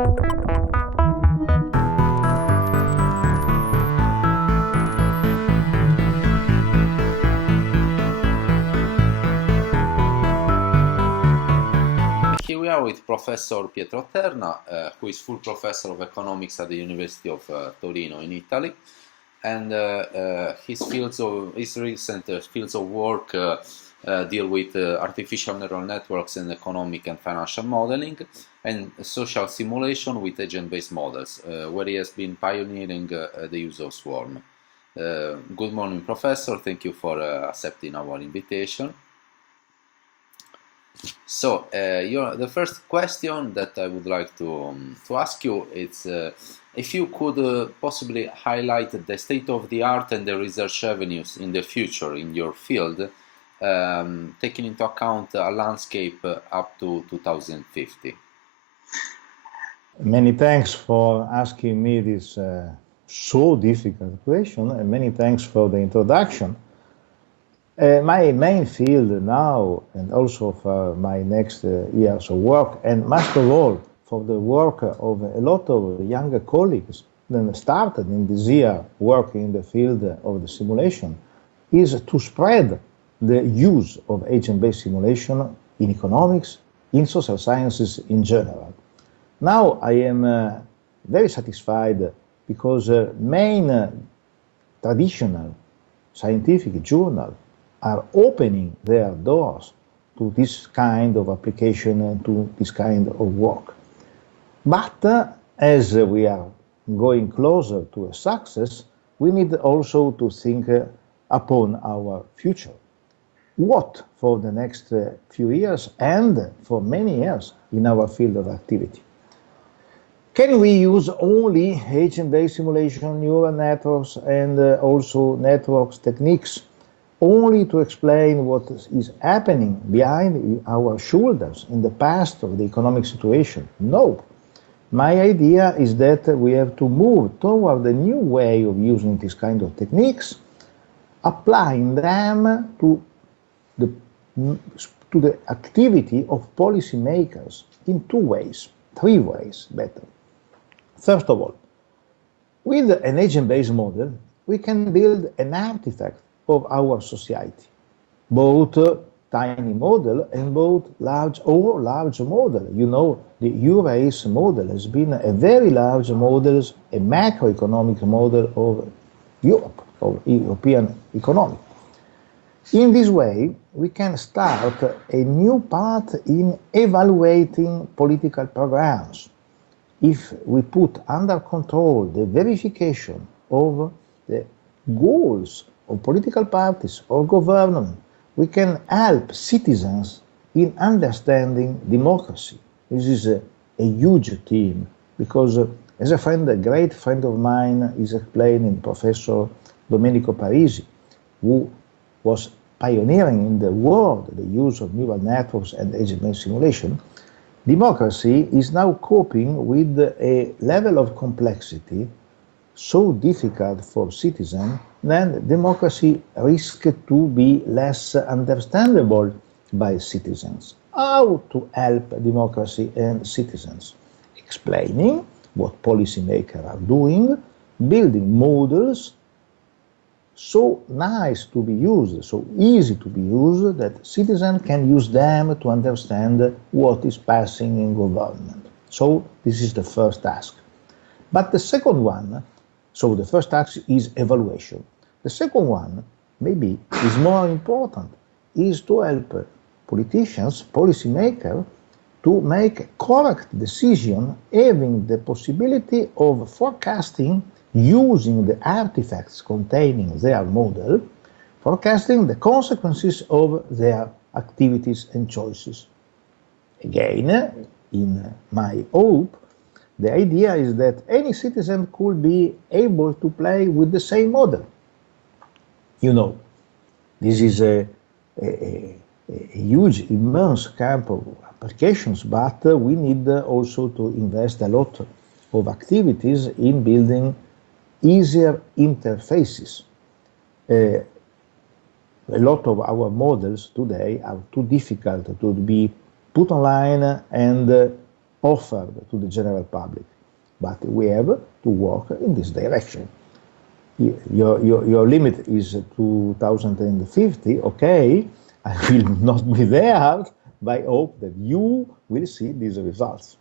Here we are with Professor Pietro Terna, who is full professor of economics at the University of Torino in Italy, and his recent fields of work deal with artificial neural networks and economic and financial modeling, and social simulation with agent-based models, where he has been pioneering the use of swarm. Good morning, Professor. Thank you for accepting our invitation. So, the first question that I would like to ask you is if you could possibly highlight the state of the art and the research avenues in the future in your field, taking into account a landscape up to 2050. Many thanks for asking me this so difficult question, and many thanks for the introduction. My main field now, and also for my next years of work, and most of all for the work of a lot of younger colleagues that started in this year working in the field of the simulation, is to spread the use of agent-based simulation in economics, in social sciences in general. Now I am very satisfied because main traditional scientific journals are opening their doors to this kind of application and to this kind of work. But as we are going closer to a success, we need also to think upon our future. What for the next few years and for many years in our field of activity? Can we use only agent-based simulation, neural networks, and also networks techniques only to explain what is happening behind our shoulders in the past of the economic situation? No. My idea is that we have to move toward a new way of using this kind of techniques, applying them to the activity of policymakers in two ways, three ways better. First of all, with an agent-based model, we can build an artifact of our society, both tiny model and both large model. You know, the Eurace model has been a very large model, a macroeconomic model of Europe, of European economy. In this way, we can start a new path in evaluating political programs. If we put under control the verification of the goals of political parties or government, we can help citizens in understanding democracy. This is a huge theme, because as a great friend of mine is explaining, Professor Domenico Parisi, who was pioneering in the world the use of neural networks and agent-based simulation, democracy is now coping with a level of complexity so difficult for citizens, then democracy risks to be less understandable by citizens. How to help democracy and citizens? Explaining what policymakers are doing, building models so nice to be used, so easy to be used, that citizens can use them to understand what is passing in government. So this is the first task. But the second one, so the first task is evaluation. The second one, maybe, is more important, is to help politicians, policymakers, to make a correct decision, having the possibility of forecasting using the artifacts containing their model, forecasting the consequences of their activities and choices. Again, in my hope, the idea is that any citizen could be able to play with the same model. You know, this is a huge, immense camp of applications, but we need also to invest a lot of activities in building easier interfaces. A lot of our models today are too difficult to be put online and offered to the general public. But we have to work in this direction. Your limit is 2050, okay, I will not be there, but I hope that you will see these results.